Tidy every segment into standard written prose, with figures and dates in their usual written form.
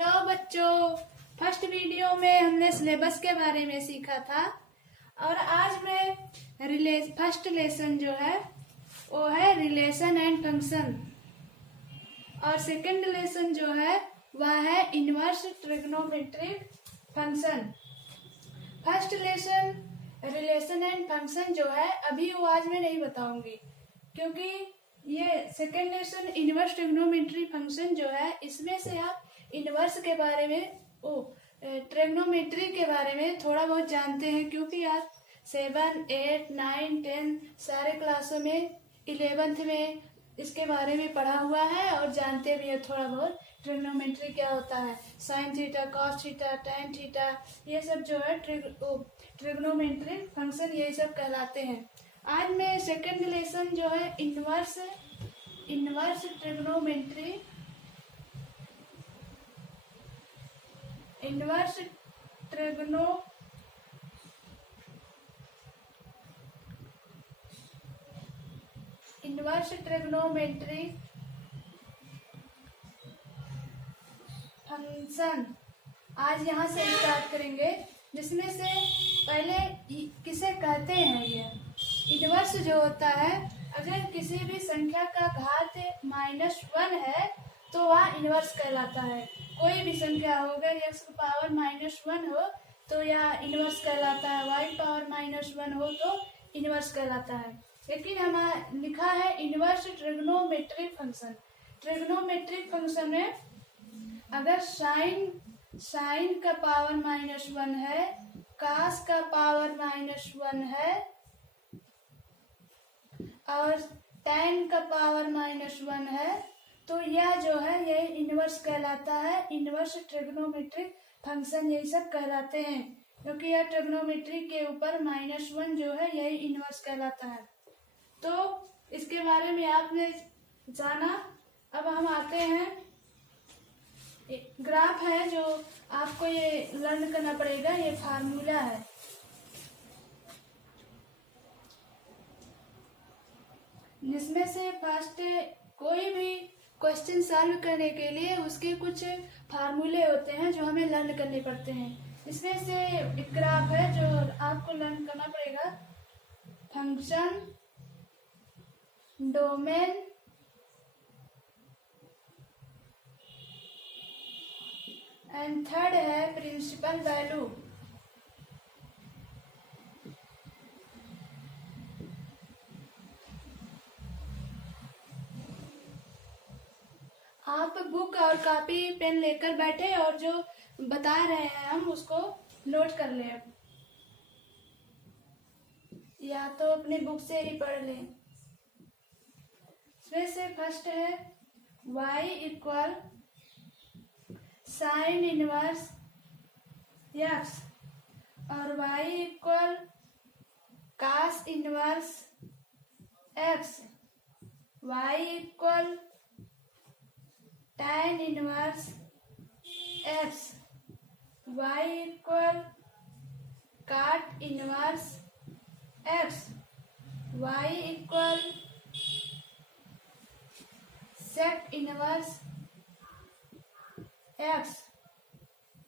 Hello बच्चों, first video में हमने सिलेबस के बारे में सीखा था और आज मैं फर्स्ट लेसन जो है वो है रिलेशन एंड फंक्शन और सेकंड लेसन जो है वह है inverse trigonometric function. First lesson relation and function जो है अभी वो आज मैं नहीं बताऊंगी क्योंकि ये second lesson inverse trigonometry function जो है इसमें से आप इनवर्स के बारे में ट्रिग्नोमेट्री के बारे में थोड़ा बहुत जानते हैं क्योंकि आप 7, 8, 9, 10 सारे क्लासों में 11th में इसके बारे में पढ़ा हुआ है और जानते भी हैं थोड़ा बहुत ट्रिग्नोमेट्री क्या होता है। Sine theta, cos theta, tan theta ये सब जो है ट्रिग्नोमेट्रिक फंक्शन ये सब कहलाते हैं। आज मैं सेकंड लेसन जो है इनवर्स ट्रिग्नोमेट्री फंक्शन आज यहाँ से स्टार्ट करेंगे, जिसमें से पहले किसे कहते हैं। ये इनवर्स जो होता है, अगर किसी भी संख्या का घात -1 है तो वह इनवर्स कहलाता है। कोई भी संख्या हो, अगर x की पावर -1 हो तो यह इनवर्स कहलाता है, y पावर -1 हो तो इनवर्स कहलाता है। लेकिन हमारा लिखा है inverse trigonometric function. Trigonometric function में अगर साइन का पावर -1 है, कास का पावर -1 है और टैन का पावर -1 है तो यह जो है ये इनवर्स कहलाता है। इनवर्स ट्रिग्नोमेट्रिक फंक्शन यही सब कहलाते हैं क्योंकि यह ट्रिग्नोमेट्री के ऊपर -1 जो है यही इनवर्स कहलाता है। तो इसके बारे में आपने जाना। अब हम आते हैं, एक ग्राफ है जो आपको ये लर्न करना पड़ेगा। ये फार्मूला है, जिसमें से फर्स्ट कोई भी क्वेश्चन सॉल्व करने के लिए उसके कुछ फार्मूले होते हैं जो हमें लर्न करने पड़ते हैं। इसमें से एक ग्राफ है जो आपको लर्न करना पड़ेगा, फंक्शन, डोमेन एंड थर्ड है प्रिंसिपल वैल्यू। आप बुक और कॉपी पेन लेकर बैठे और जो बता रहे हैं हम उसको नोट कर लें, या तो अपने बुक से ही पढ़ लें। इसमें से फर्स्ट है y equal sine inverse x और y equal cos inverse x, y equal tan inverse x, y equal cot inverse x, y equal sec inverse x,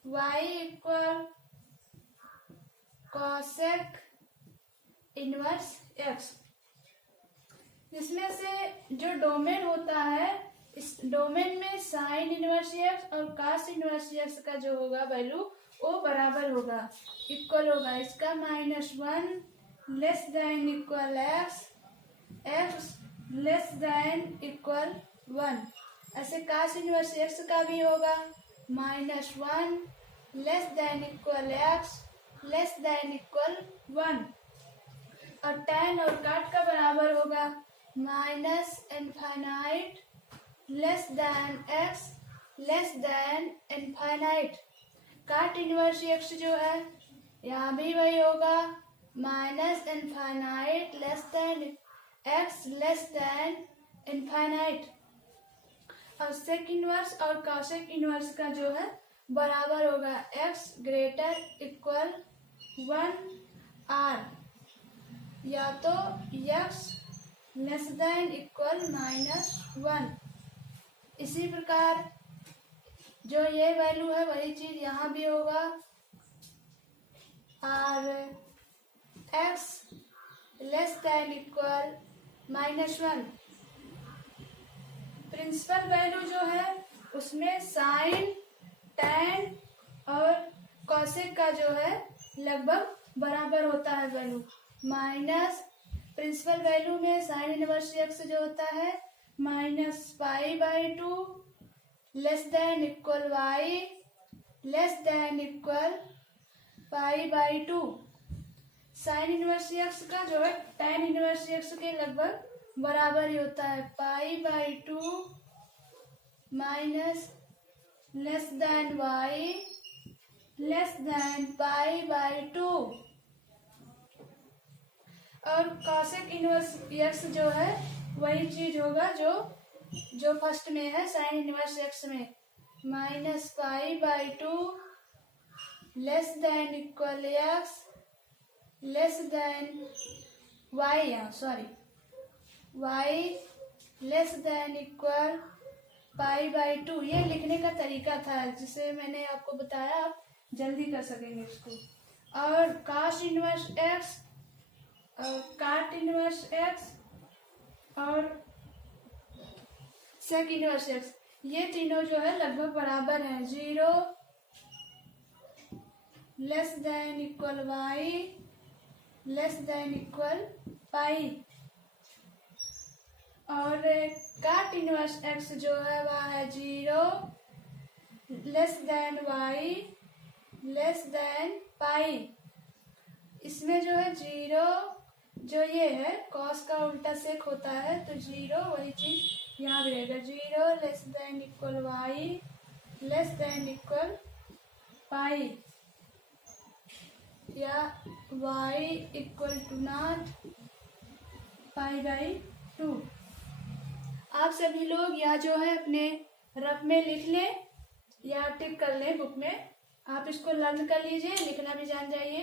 y equal cosec inverse x। इसमें से जो domain होता है, इस domain में sine inverse x और कास inverse x का जो होगा वैल्यू वो बराबर होगा, इक्वल होगा। इसका -1 less than equal x less than equal 1। ऐसे कास इनवर्स x का भी होगा -1 less than equal x less than equal 1। और tan और काट का बराबर होगा -∞ less than x less then infinite. काट इनवर्स x जो है यहाँ भी वही होगा, -∞ less than x less then infinite. और सेक इनवर्स और कॉसेक इनवर्स का जो है बराबर होगा x ग्रेटर इक्वल 1 r, या तो x लेस देन इक्वल -1। इसी प्रकार जो ये वैल्यू है वही चीज यहाँ भी होगा। और x less than equal -1, principal value जो है उसमें साइन, टैन और कॉसेक का जो है लगभग बराबर होता है वैल्यू। माइनस प्रिंसिपल वैल्यू में साइन इनवर्स एक्स जो होता है -π/2 less than equal y less than equal π/2। Sine inverse x का जो है टैन इनवर्स एक्स के लगभग बराबर ही होता है। π/2 minus less than y less than π/2। और कॉसेक इनवर्स एक्स जो है वही चीज होगा जो फर्स्ट में है साइन इनवर्स एक्स में, -π/2 less than equal x less than y less than equal π/2। ये लिखने का तरीका था जिसे मैंने आपको बताया, आप जल्दी कर सकेंगे इसको। और कास्ट इनवर्स एक्स और काट इनवर्स एक्स और सेक इनवर्स एक्स, ये तीनों जो है लगभग बराबर है। 0 less than equal y less than equal pi. और काट इनवर्स एक्स जो है वह है 0 less than y less than pi. इसमें जो है 0 जो ये है कॉस का उल्टा सेक होता है, तो 0 वही चीज यहाँ भी रहेगा। 0 less than equal y less than equal पाई, या y इक्वल टू नॉट π/2। आप सभी लोग या जो है अपने रफ में लिख लें या टिक कर लें बुक में। आप इसको लर्न कर लीजिए, लिखना भी जान जाइए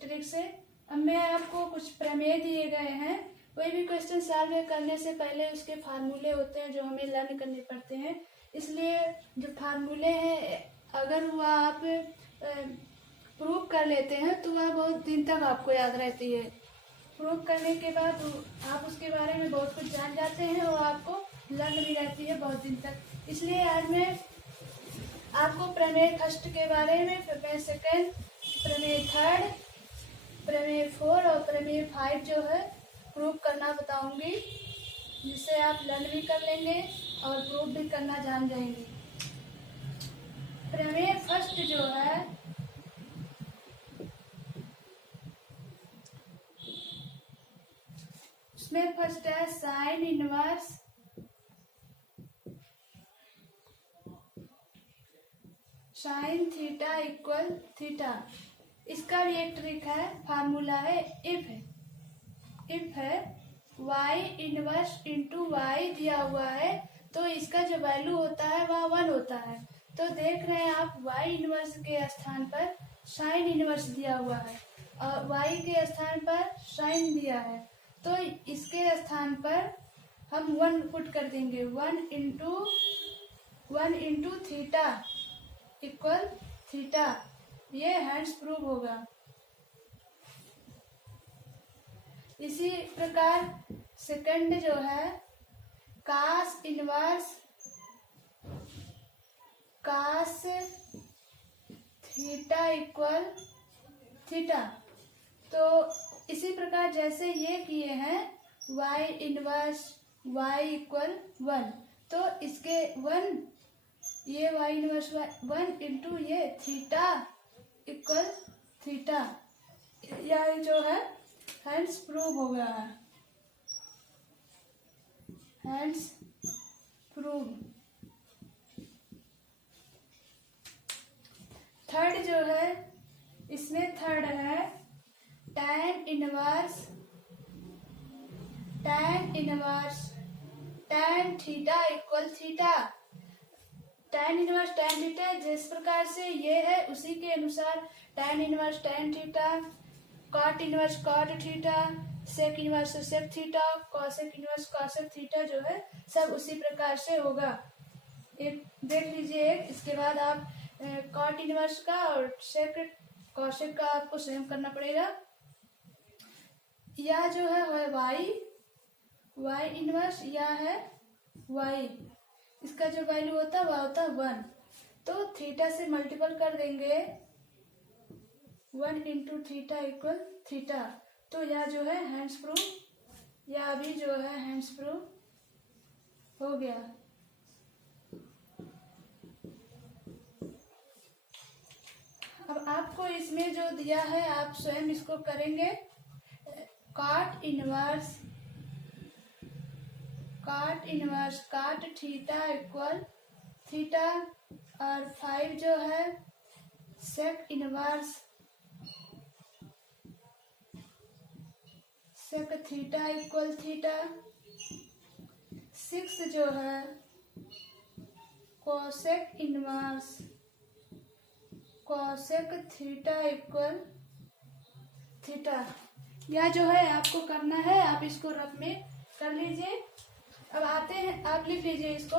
ट्रिक से। अब मैं आपको कुछ प्रमेय दिए गए हैं। कोई भी क्वेश्चन सॉल्व करने से पहले उसके फार्मूले होते हैं जो हमें लर्न करने पड़ते हैं। इसलिए जो फार्मूले हैं अगर वह आप प्रूव कर लेते हैं तो वह बहुत दिन तक आपको याद रहती है। प्रूव करने के बाद आप उसके बारे में बहुत कुछ जान जाते हैं और आपको लर्न भी रहती है बहुत दिन तक। इसलिए आज मैं आपको प्रमेय फर्स्ट के बारे में, प्रमेय सेकंड, प्रमेय थर्ड, प्रमेय 4 और प्रमेय 5 जो है प्रूव करना बताऊंगी, जिससे आप लर्न भी कर लेंगे और प्रूव भी करना जान जाएंगे। प्रमेय फर्स्ट जो है उसमें फर्स्ट है sine inverse sine theta equal theta. इसका भी एक ट्रिक है, फार्मूला है इफ है y इनवर्स इंटू वाई दिया हुआ है तो इसका जो वैल्यू होता है वह 1 होता है। तो देख रहे हैं आप y इनवर्स के स्थान पर साइन इनवर्स दिया हुआ है और y के स्थान पर साइन दिया है, तो इसके स्थान पर हम 1 पुट कर देंगे। 1 इंटू थीटा इक्वल थीटा, ये हैंड्स प्रूव होगा। इसी प्रकार सेकंड जो है cos inverse cos theta equal theta. तो इसी प्रकार जैसे ये किए हैं y इनवर्स y इक्वल 1, तो इसके 1 ये y इनवर्स 1 इंटू ये थीटा इक्वल थीटा, यह जो है हैंड्स प्रूव हो गया है। Hands prove. थर्ड जो है इसमें थर्ड है tan inverse tan theta equal theta. tan inverse tan theta जिस प्रकार से ये है उसी के अनुसार tan inverse tan theta, cot inverse cot theta, sec inverse sec theta, cosec inverse cosec theta जो है सब उसी प्रकार से होगा। एक देख लीजिए एक, इसके बाद आप कॉट इनवर्स का और सेक कॉसेक का आपको स्वयं करना पड़ेगा। या जो है वाई इनवर्स या है वाई, इसका जो वैल्यू होता है वह होता है 1, तो थीटा से मल्टीपल कर देंगे 1 इंटू थीटा इक्वल थीटा, तो यह जो है हैंड्स प्रूफ, यह अभी जो है हैंड्स प्रूफ हो गया। अब आपको इसमें जो दिया है आप स्वयं इसको करेंगे। Cot inverse cot theta equal theta, और 5 जो है sec inverse sec theta equal theta, 6 जो है cosec inverse cosec theta equal theta. यह जो है आपको करना है, आप इसको रफ में कर लीजिए। अब आते हैं, आप लिख लीजिए इसको।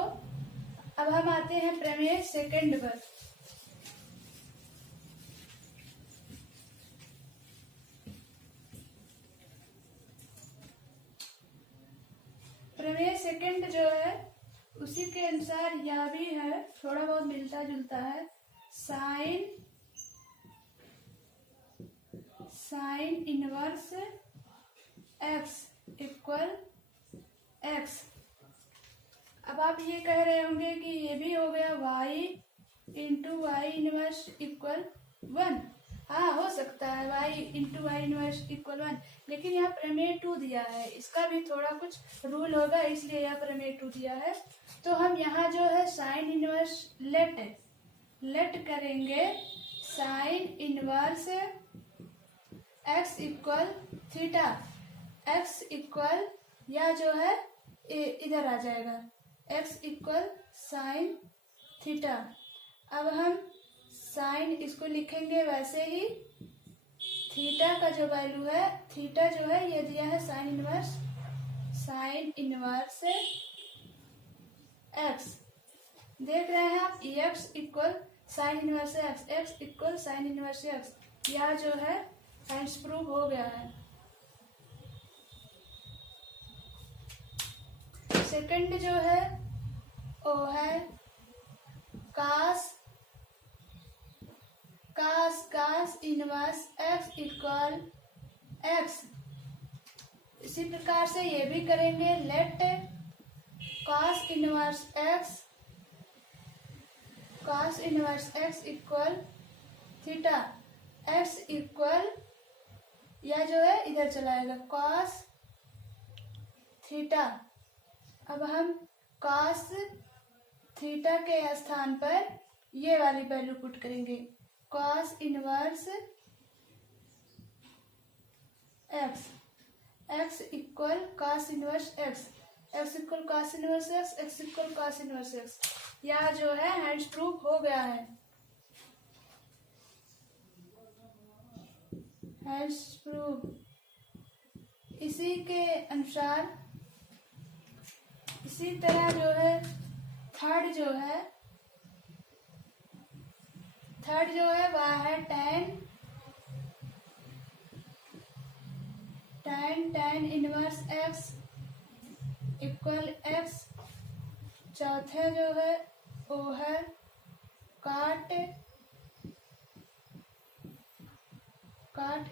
अब हम आते हैं प्रमेय सेकंड पर। प्रमेय सेकंड जो है उसी के अनुसार यह भी है, थोड़ा बहुत मिलता जुलता है। Sign inverse x equal x. अब आप ये कह रहे होंगे कि ये भी हो गया y into y inverse equal 1। हाँ, हो सकता है y into y inverse equal 1, लेकिन यहाँ प्रमेय 2 दिया है, इसका भी थोड़ा कुछ रूल होगा, इसलिए यह प्रमेय 2 दिया है। तो हम यहाँ जो है साइन इनवर्स लेट करेंगे sign inverse x equal theta, x equal या जो है इधर आ जाएगा x इक्वल साइन थीटा। अब हम साइन इसको लिखेंगे वैसे ही, थीटा का जो वैल्यू है, थीटा जो है ये दिया है साइन इनवर्स x, देख रहे हैं आप, x equal sine inverse x equal sine inverse x। यह जो है हैंड्स प्रूफ हो गया है। सेकंड जो है वो है cos inverse x equal x। इसी प्रकार से ये भी करेंगे, let cos inverse x equal theta, x equal यह जो है इधर चलाएगा कॉस थीटा। अब हम कॉस थीटा के स्थान पर ये वाली वैल्यू पुट करेंगे, cos inverse x equal cos inverse x equal cos inverse x equal cos inverse x। यह जो है हैंड्स प्रूफ हो गया है। हैंड्स प्रूफ इसी के अनुसार, इसी तरह जो है थर्ड जो है वह है tan inverse x equal x। चौथे जो है वो है काट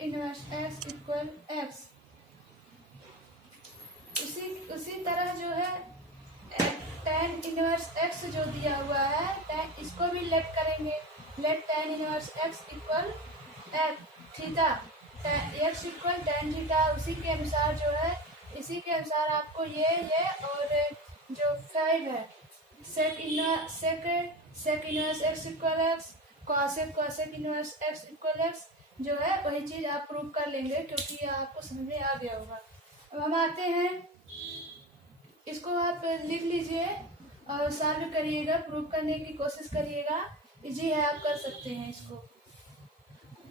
इनवर्स x इक्वल x। उसी तरह जो है tan इनवर्स x जो दिया हुआ है, इसको भी लेट करेंगे, let tan inverse x equal theta, x equal tan theta. उसी के अनुसार जो है, इसी के अनुसार आपको ये और जो 5 है sec inverse x equal x, cosec inverse x equal x जो है वही चीज आप प्रूव कर लेंगे, क्योंकि ये आपको समझ में आ गया होगा। अब हम आते हैं, इसको आप लिख लीजिए और सॉल्व करिएगा, प्रूव करने की कोशिश करिएगा, इजी है, आप कर सकते हैं इसको।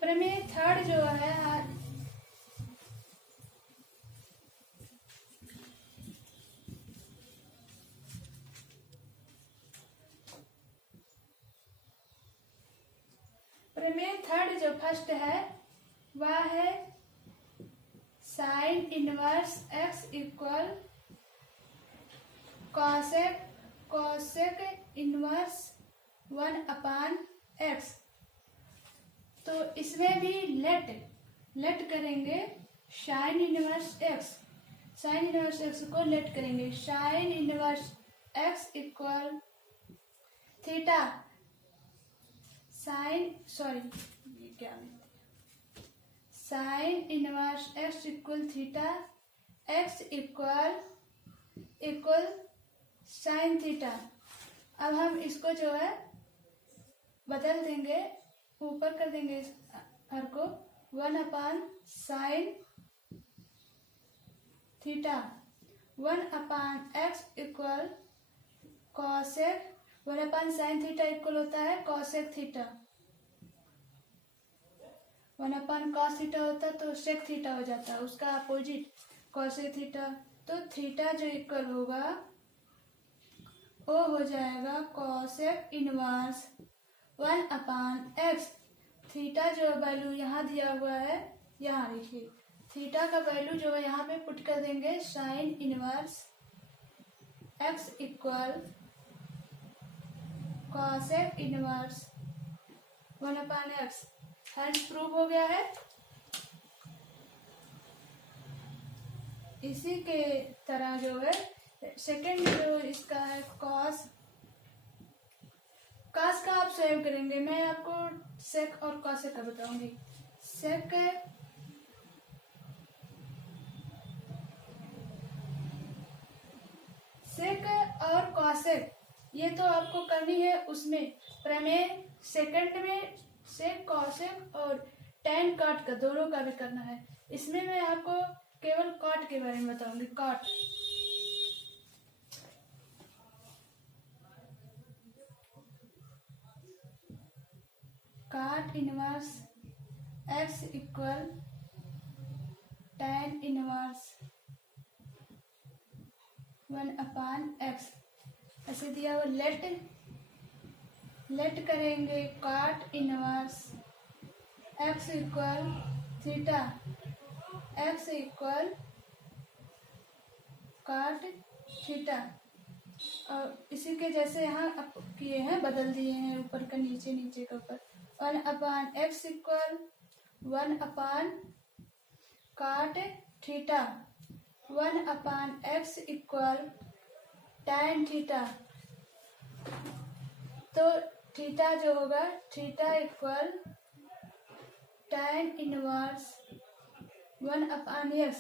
प्रमेय थर्ड जो है, प्रमेय थर्ड जो फर्स्ट है वह है sign inverse x equal cosec inverse 1/x। तो इसमें भी लेट करेंगे साइन इनवर्स एक्स को लेट करेंगे। Sign inverse x equal theta sine inverse x equal theta x equal sine theta. अब हम इसको जो है बदल देंगे, ऊपर कर देंगे इस हर को 1/sin theta 1/x equal cosec 1/sin theta equal होता है कॉसेक थीटा। 1/cos थीटा होता तो सेक थीटा हो जाता, उसका अपोजिट कॉसेक थीटा। तो थीटा जो इक्वल होगा वो हो जाएगा कॉसेक इनवर्स 1/x। थीटा जो वैल्यू यहाँ दिया हुआ है, यहाँ लिखिए थीटा का वैल्यू जो है यहाँ पे पुट कर देंगे sine inverse x equal cosec inverse 1/x। Hence prove हो गया है। इसी के तरह जो है सेकंड जो इसका है कॉस का आप सेव करेंगे। मैं आपको सेक और कॉसेक का बताऊंगी। सेक और कॉसेक ये तो आपको करनी है उसमें प्रमेय सेकंड में सेक कॉसेक और tan कॉट का दोनों का भी करना है। इसमें मैं आपको केवल कॉट के बारे में बताऊंगी। Cot inverse x equal tan inverse 1/x ऐसे दिया हुआ। लेट करेंगे cot inverse x equal theta x equal cot theta. और इसी के जैसे यहाँ किए हैं, बदल दिए हैं ऊपर का नीचे, नीचे का ऊपर। 1/x equal 1/cot theta 1/x equal tan theta. तो थीटा जो होगा theta equal tan inverse 1/x।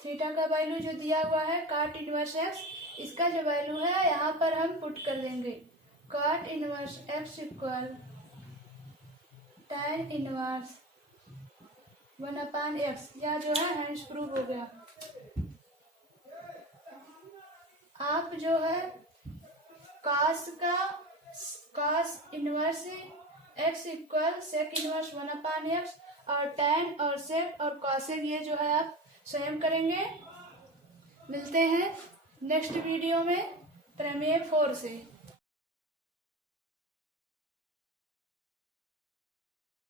Theta का वैल्यू जो दिया हुआ है cot इनवर्स x, इसका जो वैल्यू है यहाँ पर हम पुट कर देंगे cot inverse x equal tan inverse 1/x। यह जो है हैंस प्रूव हो गया। आप जो है cos inverse x equal sec inverse 1/x और tan और सेक और कॉसेक ये जो है आप स्वयं करेंगे। मिलते हैं नेक्स्ट वीडियो में प्रमेय 4 से।